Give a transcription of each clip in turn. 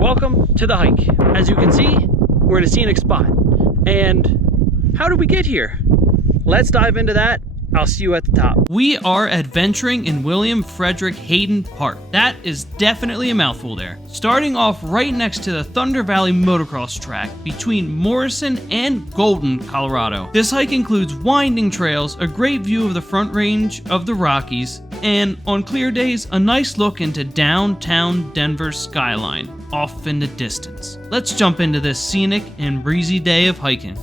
Welcome to the hike. As you can see, we're in a scenic spot. And how did we get here? Let's dive into that. I'll see you at the top. We are adventuring in William Frederick Hayden Park. That is definitely a mouthful there. Starting off right next to the Thunder Valley motocross track between Morrison and Golden, Colorado. This hike includes winding trails, a great view of the Front Range of the Rockies, and on clear days, a nice look into downtown Denver's skyline off in the distance. Let's jump into this scenic and breezy day of hiking.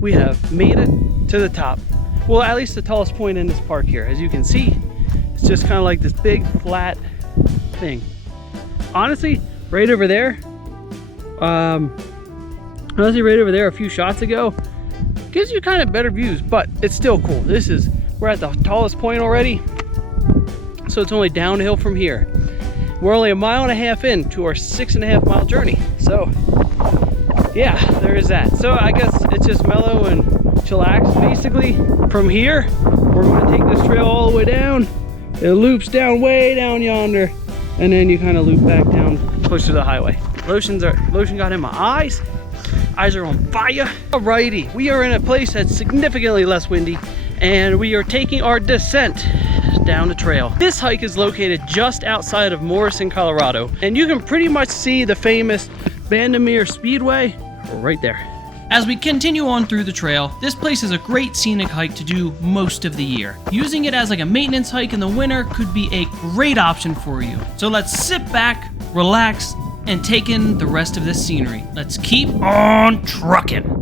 We have made it to the top. Well, at least the tallest point in this park here. As you can see, it's just kind of like this big flat thing. Honestly, right over there, a few shots ago, gives you kind of better views, but it's still cool. We're at the tallest point already, so it's only downhill from here. We're only 1.5 miles into our 6.5 mile journey. So yeah, there is that. So I guess it's just mellow and chillax. Basically, from here, we're going to take this trail all the way down. It loops down way down yonder, and then you kind of loop back down close to the highway. Lotion got in my eyes. Eyes are on fire. Alrighty, we are in a place that's significantly less windy, and we are taking our descent down the trail. This hike is located just outside of Morrison, Colorado, and you can pretty much see the famous Vandermeer Speedway right there. As we continue on through the trail, this place is a great scenic hike to do most of the year. Using it as like a maintenance hike in the winter could be a great option for you. So let's sit back, relax, and take in the rest of this scenery. Let's keep on trucking.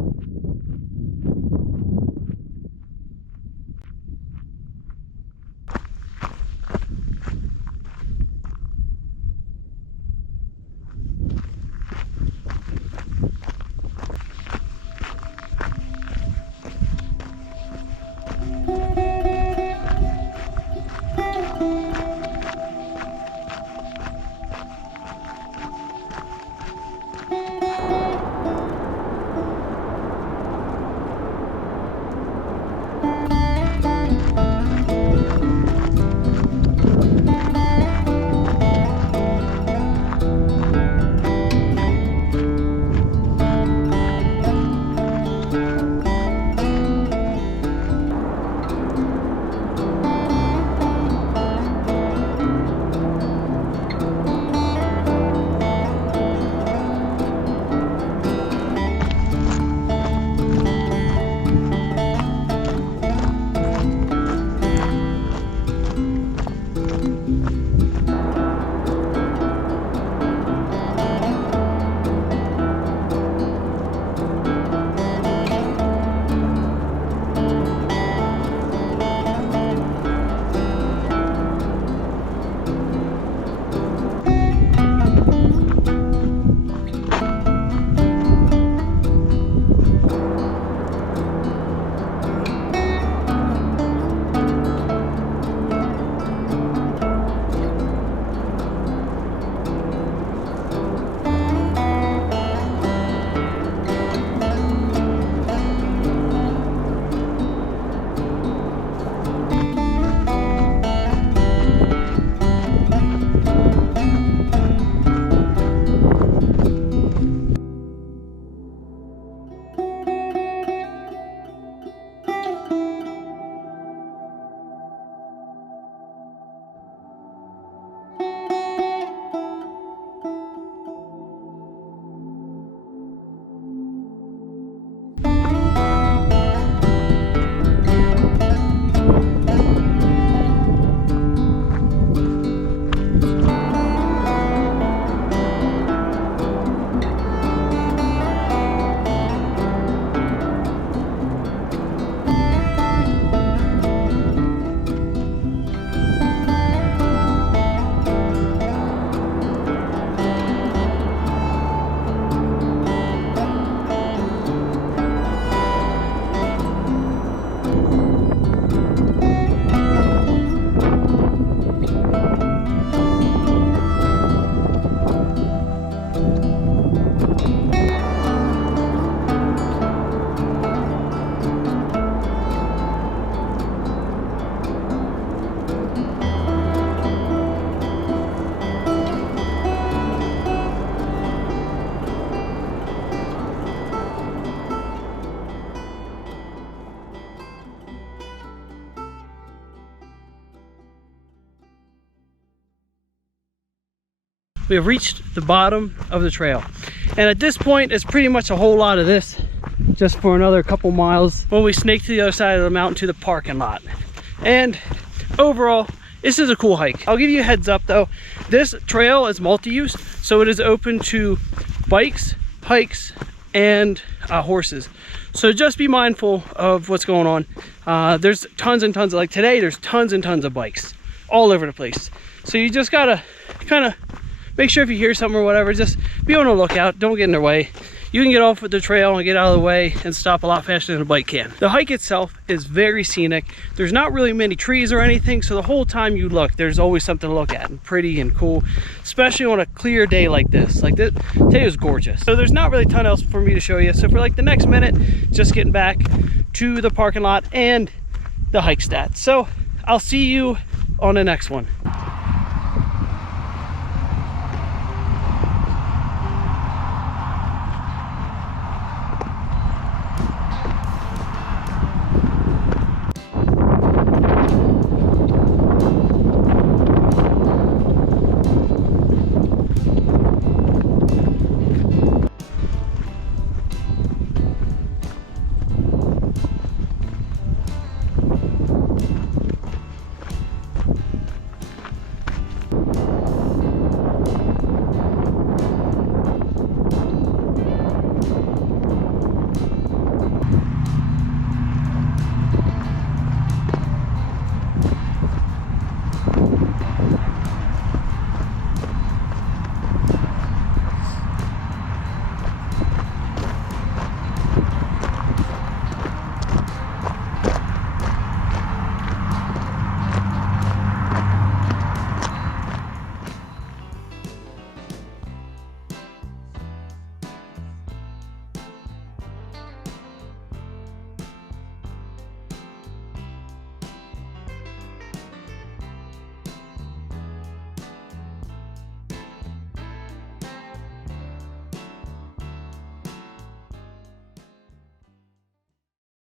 we have reached the bottom of the trail. And at this point, it's pretty much a whole lot of this, just for another couple miles when we snake to the other side of the mountain to the parking lot. And overall, this is a cool hike. I'll give you a heads up though, this trail is multi-use, so it is open to bikes, hikes, and horses. So just be mindful of what's going on. There's tons and tons of, like today, there's tons and tons of bikes all over the place. So you just gotta kind of make sure if you hear something or whatever, just be on the lookout, don't get in their way. You can get off with the trail and get out of the way and stop a lot faster than a bike can. The hike itself is very scenic. There's not really many trees or anything, so the whole time you look, there's always something to look at and pretty and cool, especially on a clear day like this. Like this, today was gorgeous. So there's not really a ton else for me to show you. So for like the next minute, just getting back to the parking lot and the hike stats. So I'll see you on the next one.